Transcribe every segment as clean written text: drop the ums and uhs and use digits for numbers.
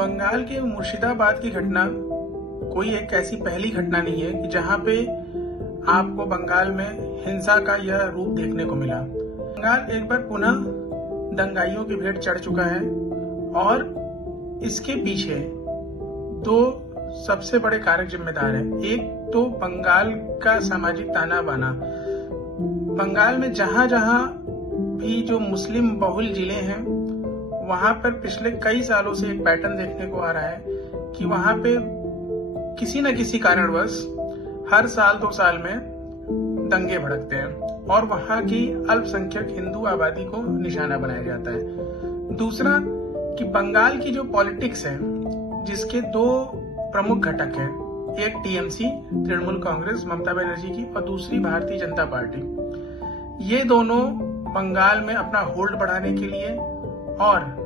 बंगाल के मुर्शिदाबाद की घटना कोई एक ऐसी पहली घटना नहीं है कि जहां पे आपको बंगाल में हिंसा का यह रूप देखने को मिला। बंगाल एक बार पुनः दंगाइयों की भेंट चढ़ चुका है और इसके पीछे दो सबसे बड़े कारक जिम्मेदार हैं। एक तो बंगाल का सामाजिक ताना बाना। बंगाल में जहां जहां भी जो मुस्लिम बहुल जिले हैं वहां पर पिछले कई सालों से एक पैटर्न देखने को आ रहा है कि वहां पे किसी न किसी कारणवश हर साल 2 साल में दंगे भड़कते हैं और वहां की अल्पसंख्यक हिंदू आबादी को निशाना बनाया जाता है। दूसरा कि बंगाल की जो पॉलिटिक्स है जिसके 2 प्रमुख घटक हैं, एक टीएमसी तृणमूल कांग्रेस ममता बनर्जी की और दूसरी भारतीय जनता पार्टी, ये दोनों बंगाल में अपना होल्ड बढ़ाने के लिए और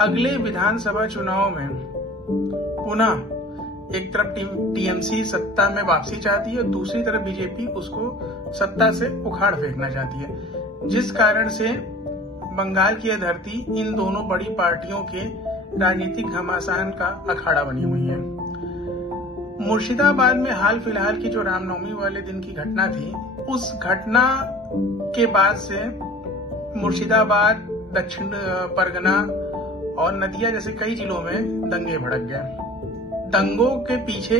अगले विधानसभा चुनाव में पुनः एक तरफ टीएमसी सत्ता में वापसी चाहती है और दूसरी तरफ बीजेपी उसको सत्ता से उखाड़ फेंकना चाहती है, जिस कारण से बंगाल की यह धरती इन दोनों बड़ी पार्टियों के राजनीतिक घमासान का अखाड़ा बनी हुई है। मुर्शिदाबाद में हाल फिलहाल की जो रामनवमी वाले दिन की घटना थी, उस घटना के बाद से मुर्शिदाबाद, दक्षिण परगना और नदिया जैसे कई जिलों में दंगे भड़क गए। दंगों के पीछे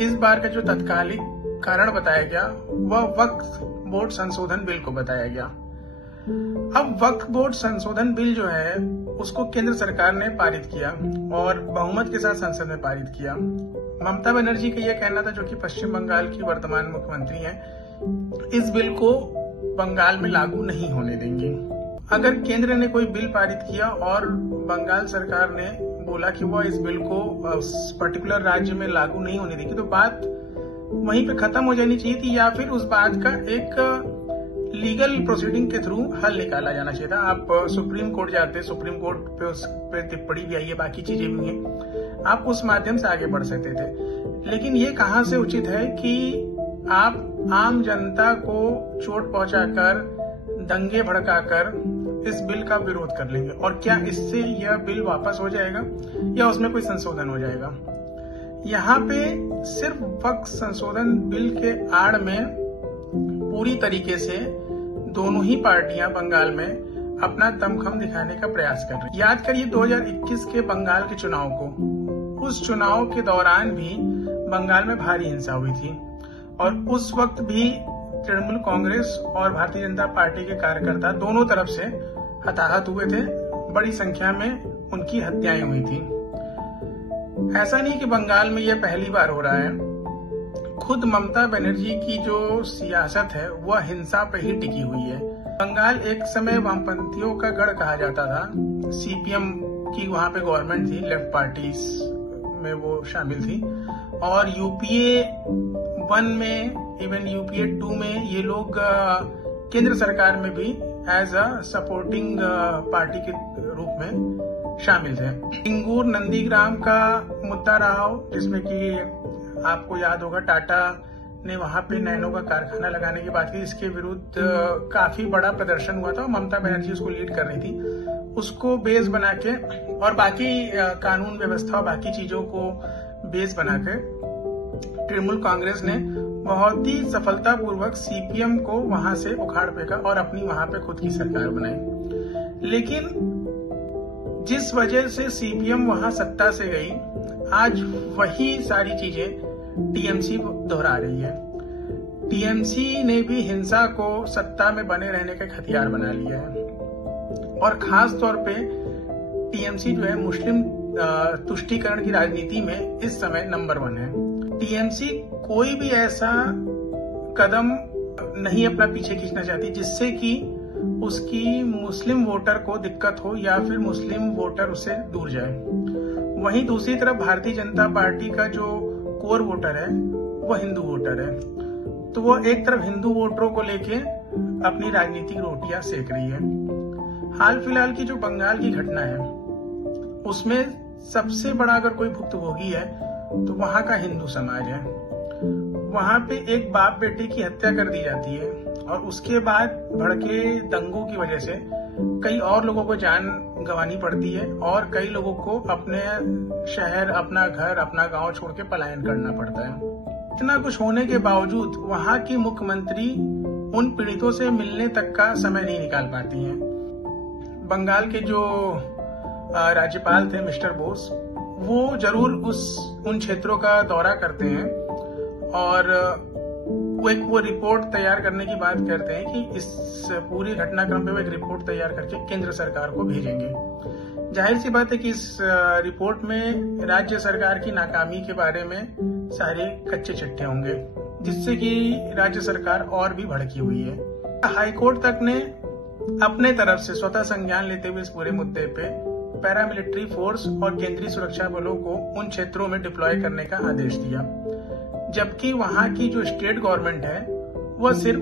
इस बार का जो तत्कालिक कारण बताया गया वह वक्फ बोर्ड संशोधन बिल को बताया गया। अब वक्फ बोर्ड संशोधन बिल जो है उसको केंद्र सरकार ने पारित किया और बहुमत के साथ संसद में पारित किया। ममता बनर्जी का यह कहना था, जो कि पश्चिम बंगाल की वर्तमान मुख्यमंत्री हैं, इस बिल को बंगाल में लागू नहीं होने देंगी। अगर केंद्र ने कोई बिल पारित किया और बंगाल सरकार ने बोला कि वह इस बिल को पर्टिकुलर राज्य में लागू नहीं होने देगी, तो बात वहीं पे खत्म हो जानी चाहिए थी या फिर उस बात का एक लीगल प्रोसीडिंग के थ्रू हल निकाला जाना चाहिए था। आप सुप्रीम कोर्ट जाते, सुप्रीम कोर्ट पे उस पे टिप्पणी भी आई है, बाकी चीजें भी हैं, आप उस माध्यम से आगे बढ़ सकते थे। लेकिन ये कहां से उचित है कि आप आम जनता को चोट पहुंचाकर, दंगे भड़काकर इस बिल का विरोध कर लेंगे और क्या इससे यह बिल वापस हो जाएगा या उसमें कोई संशोधन हो जाएगा? यहाँ पे सिर्फ वक्फ संशोधन बिल के आड़ में पूरी तरीके से दोनों ही पार्टियां बंगाल में अपना दमखम दिखाने का प्रयास कर रही हैं। याद करिए 2021 के बंगाल के चुनाव को। उस चुनाव के दौरान भी बंगाल में भारी हिंसा हुई थी और उस वक्त भी तृणमूल कांग्रेस और भारतीय जनता पार्टी के कार्यकर्ता दोनों तरफ से हताहत हुए थे। बड़ी संख्या में उनकी हत्याएं हुई थी। ऐसा नहीं कि बंगाल में यह पहली बार हो रहा है। खुद ममता बनर्जी की जो सियासत है वह हिंसा पे ही टिकी हुई है। बंगाल एक समय वामपंथियों का गढ़ कहा जाता था। सीपीएम की वहां पे गवर्नमेंट थी, लेफ्ट पार्टीज में वो शामिल थी और यूपीए 1 में, इवन यूपीए 2 में ये लोग केंद्र सरकार में भी एज अ सपोर्टिंग पार्टी के रूप में शामिल थे। सिंगूर नंदीग्राम का मुद्दा रहा हो, जिसमें कि आपको याद होगा टाटा ने वहां पे नैनो का कारखाना लगाने की बात की। इसके विरुद्ध काफी बड़ा प्रदर्शन हुआ था और ममता बनर्जी उसको लीड कर रही थी। उसको बेस बना के और बाकी कानून व्यवस्था और बाकी चीजों को बेस बनाकर तृणमूल कांग्रेस ने बहुत ही सफलतापूर्वक सीपीएम को वहां से उखाड़ फेंका और अपनी वहां पे खुद की सरकार बनाई। लेकिन जिस वजह से सीपीएम वहां सत्ता से गई, आज वही सारी चीजें टीएमसी दोहरा रही है। टीएमसी ने भी हिंसा को सत्ता में बने रहने का हथियार बना लिया है और खास तौर पे टीएमसी जो है मुस्लिम तुष्टीकरण की राजनीति में इस समय नंबर 1 है। टीएमसी कोई भी ऐसा कदम नहीं अपना पीछे खींचना चाहती जिससे कि उसकी मुस्लिम वोटर को दिक्कत हो या फिर मुस्लिम वोटर उससे दूर जाए। वहीं दूसरी तरफ भारतीय जनता पार्टी का जो कोर वोटर है वह हिंदू वोटर है, तो वो एक तरफ हिंदू वोटरों को लेके अपनी राजनीतिक रोटियां सेक रही है। हाल फिलहाल की जो बंगाल की घटना है उसमें सबसे बड़ा अगर कोई भुक्तभोगी है तो वहां का हिंदू समाज है। वहां पे एक बाप बेटे की हत्या कर दी जाती है और उसके बाद भड़के दंगों की वजह से कई और लोगों को जान गंवानी पड़ती है और कई लोगों को अपने शहर, अपना घर, अपना गांव छोड़ के पलायन करना पड़ता है। इतना कुछ होने के बावजूद वहां की मुख्यमंत्री उन पीड़ितों से मिलने तक का समय नहीं निकाल पाती हैं। बंगाल के जो राज्यपाल थे मिस्टर बोस, वो जरूर उन क्षेत्रों का दौरा करते हैं और वो रिपोर्ट तैयार करने की बात करते हैं कि इस पूरी घटनाक्रम पे वो एक रिपोर्ट तैयार करके केंद्र सरकार को भेजेंगे। जाहिर सी बात है कि इस रिपोर्ट में राज्य सरकार की नाकामी के बारे में सारे कच्चे चिट्ठे होंगे, जिससे कि राज्य सरकार और भी भड़की हुई है। हाईकोर्ट तक ने अपने तरफ से स्वतः संज्ञान लेते हुए इस पूरे मुद्दे पे पैरामिलिट्री फोर्स और केंद्रीय सुरक्षा बलों को उन क्षेत्रों में डिप्लॉय करने का आदेश दिया, जबकि वहां की जो स्टेट गवर्नमेंट है वह सिर्फ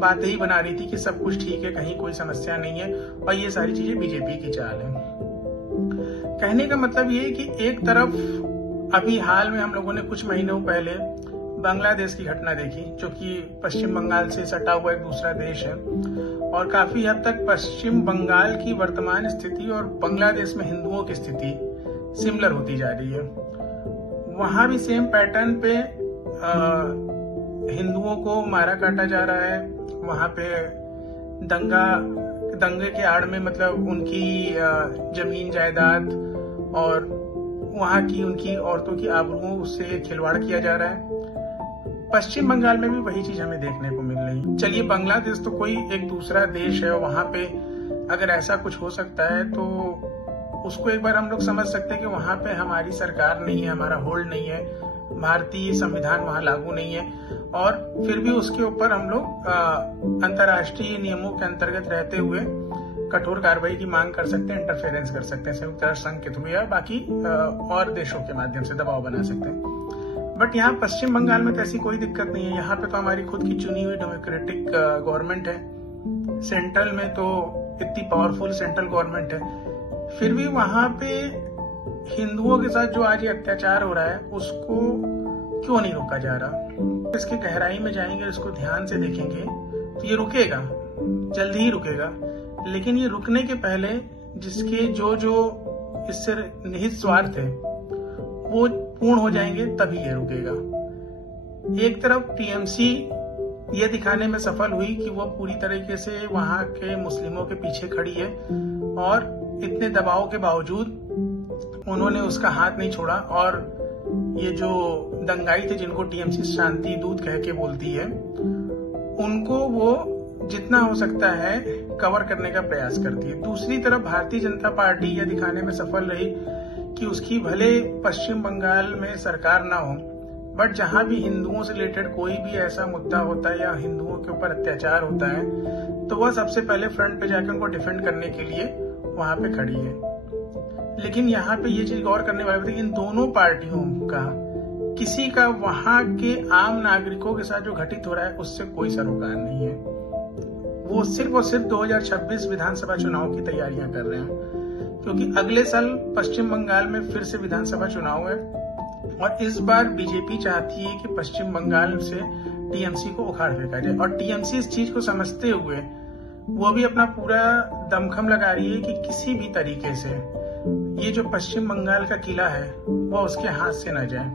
बातें ही बना रही थी कि सब कुछ ठीक है, कहीं कोई समस्या नहीं है और ये सारी चीजें बीजेपी की चाल है। कहने का मतलब ये है कि एक तरफ अभी हाल में हम लोगों ने कुछ महीनों पहले बांग्लादेश की घटना देखी, जो कि पश्चिम बंगाल से सटा हुआ एक दूसरा देश है और काफी हद तक पश्चिम बंगाल की वर्तमान स्थिति और बांग्लादेश में हिंदुओं की स्थिति सिमिलर होती जा रही है। वहां भी सेम पैटर्न पे हिंदुओं को मारा काटा जा रहा है। वहां पे दंगे के आड़ में मतलब उनकी जमीन जायदाद और वहां की उनकी औरतों की आबरूओं से खिलवाड़ किया जा रहा है। पश्चिम बंगाल में भी वही चीज हमें देखने को मिल रही है। चलिए, बांग्लादेश तो कोई एक दूसरा देश है और वहां पे अगर ऐसा कुछ हो सकता है तो उसको एक बार हम लोग समझ सकते हैं कि वहां पे हमारी सरकार नहीं है, हमारा होल्ड नहीं है, भारतीय संविधान वहां लागू नहीं है और फिर भी उसके ऊपर हम लोग अंतर्राष्ट्रीय नियमों के अंतर्गत रहते हुए कठोर कार्रवाई की मांग कर सकते हैं, इंटरफेरेंस कर सकते हैं संयुक्त राष्ट्र संघ के थ्रू या बाकी और देशों के माध्यम से दबाव बना सकते हैं। बट यहाँ पश्चिम बंगाल में तो ऐसी कोई दिक्कत नहीं है। यहाँ पे तो हमारी खुद की चुनी हुई डेमोक्रेटिक गवर्नमेंट है। सेंट्रल में तो इतनी पावरफुल सेंट्रल गवर्नमेंट है, फिर भी वहां पे हिंदुओं के साथ जो आज ये अत्याचार हो रहा है उसको क्यों नहीं रोका जा रहा। इसके गहराई में जाएंगे, इसको ध्यान से देखेंगे तो ये रुकेगा, जल्दी ही रुकेगा। लेकिन ये रुकने के पहले जिसके जो इससे निहित स्वार्थ है वो पूर्ण हो जाएंगे, तभी ये रुकेगा। एक तरफ टीएमसी ये दिखाने में सफल हुई कि वो पूरी तरीके से वहां के मुस्लिमों के पीछे खड़ी है और इतने दबाव के बावजूद उन्होंने उसका हाथ नहीं छोड़ा और ये जो दंगाई थे जिनको टीएमसी शांति दूत कह के बोलती है, उनको वो जितना हो सकता है कवर करने का प्रयास करती है। दूसरी तरफ भारतीय जनता पार्टी यह दिखाने में सफल रही कि उसकी भले पश्चिम बंगाल में सरकार ना हो, बट जहां भी हिंदुओं से रिलेटेड कोई भी ऐसा मुद्दा होता है या हिंदुओं के ऊपर अत्याचार होता है तो वह सबसे पहले फ्रंट पे जाकर उनको डिफेंड करने के लिए वहां पे खड़ी है। लेकिन यहाँ पे ये चीज गौर करने वाली है कि इन दोनों पार्टियों का किसी का वहां के आम नागरिकों के साथ जो घटित हो रहा है उससे कोई सरोकार नहीं है। वो सिर्फ और सिर्फ 2026 विधानसभा चुनाव की तैयारियां कर रहे हैं, क्योंकि अगले साल पश्चिम बंगाल में फिर से विधानसभा चुनाव है और इस बार बीजेपी चाहती है कि पश्चिम बंगाल से टीएमसी को उखाड़ फेंका जाए और टीएमसी इस चीज को समझते हुए वो भी अपना पूरा दमखम लगा रही है कि किसी भी तरीके से ये जो पश्चिम बंगाल का किला है वो उसके हाथ से न जाए।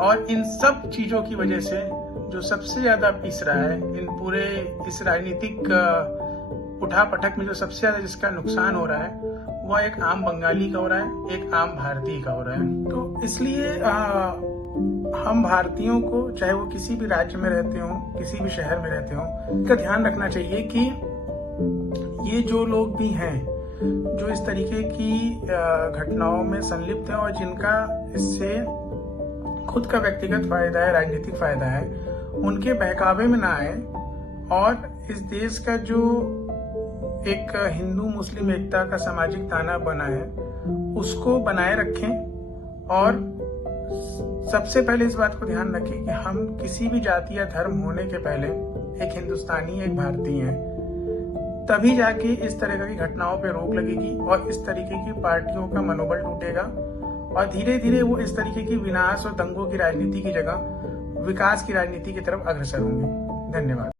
और इन सब चीजों की वजह से जो सबसे ज्यादा पिस रहा है इन पूरे इस राजनीतिक उठापटक में, जो सबसे ज्यादा जिसका नुकसान हो रहा है वह एक आम बंगाली का हो रहा है, एक आम भारतीय का हो रहा है। तो इसलिए हम भारतीयों को, चाहे वो किसी भी राज्य में रहते हो, किसी भी शहर में रहते हो, इसका ध्यान रखना चाहिए कि ये जो लोग भी हैं जो इस तरीके की घटनाओं में संलिप्त हैं और जिनका इससे खुद का व्यक्तिगत फायदा है, राजनीतिक फायदा है, उनके बहकावे में ना आए और इस देश का जो एक हिंदू मुस्लिम एकता का सामाजिक ताना बना है उसको बनाए रखें। और सबसे पहले इस बात को ध्यान रखें कि हम किसी भी जाति या धर्म होने के पहले एक हिंदुस्तानी, एक भारतीय हैं। तभी जाके इस तरह की घटनाओं पे रोक लगेगी और इस तरीके की पार्टियों का मनोबल टूटेगा और धीरे धीरे वो इस तरीके की विनाश और दंगों की राजनीति की जगह विकास की राजनीति की तरफ अग्रसर होंगे। धन्यवाद।